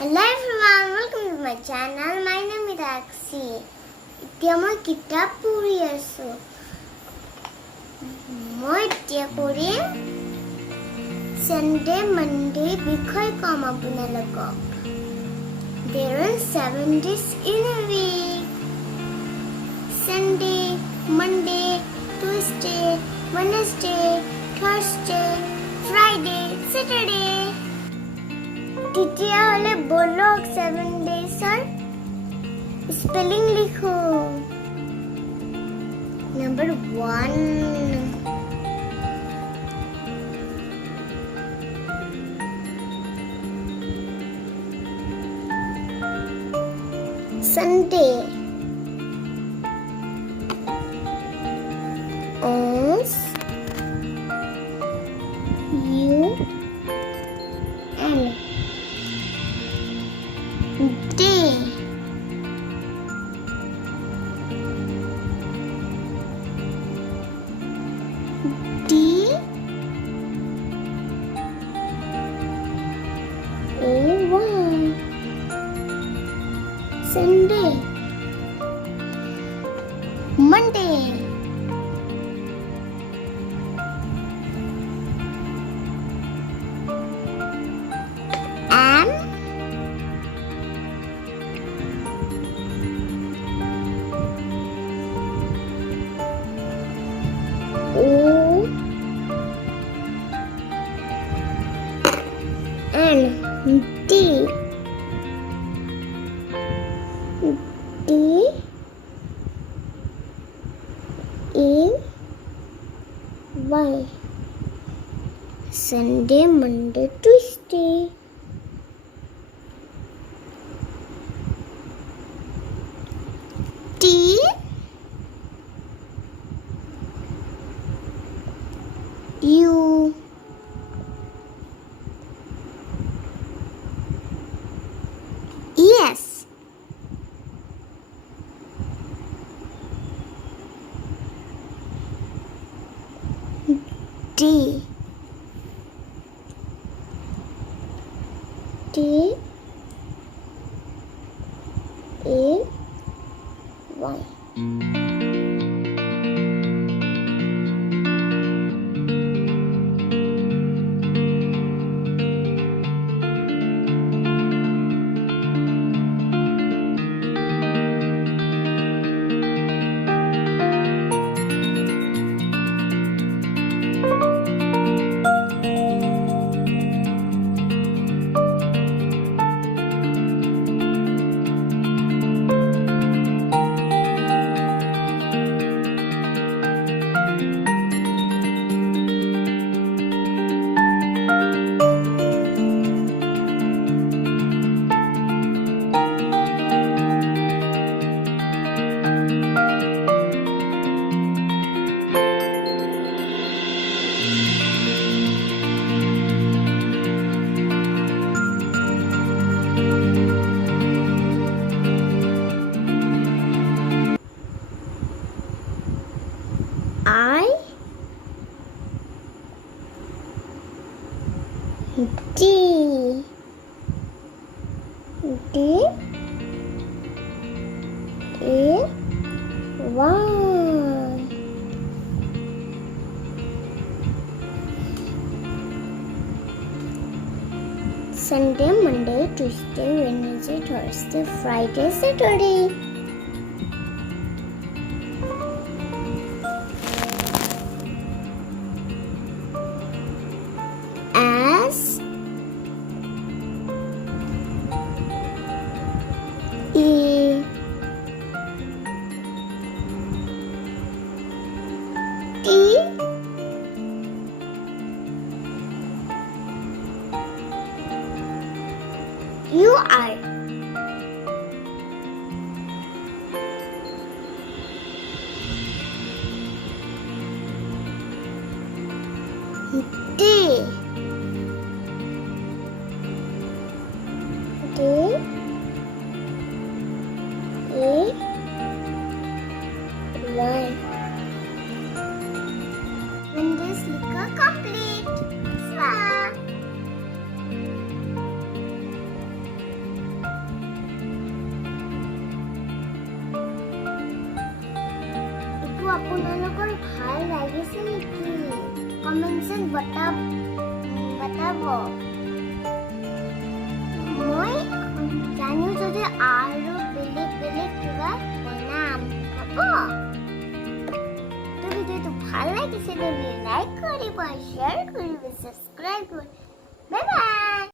Hello everyone, welcome to my channel. My name is mitakshi. এতিয়া মই কিতাপ পঢ়ি আছো। মই এতিয়া পঢ়িম Sunday, Monday বিষয় কম আপোনালোকক। There are 7 days in a week. Sunday, Monday, Tuesday, Wednesday, Thursday, Friday, Saturday. তেতিয়াহ'লে বলক 7 days-ৰ স্পেলিং লিখো। Number 1, Sunday. S-U-N Day. D-A-Y. Sunday. Monday. M O N D D E Y. Sunday, Monday, Tuesday. T U S D D A Y. I D D A Y. Sunday, Monday, Tuesday, Wednesday, Thursday, Friday, Saturday. S E T U R. D D A Y. When this liquor complete. Swap. আপোনালোকৰ ভাল লাগিছে নেকি কমেণ্টছত বতাব মই জানো যদি আৰু বেলেগ কিবা বনাম হ'ব তো ভিডিঅ'টো ভাল লাগিছে যদি লাইক কৰিব শ্বেয়াৰ কৰিব ছাবস্ক্ৰাইব কৰিব বাই বাই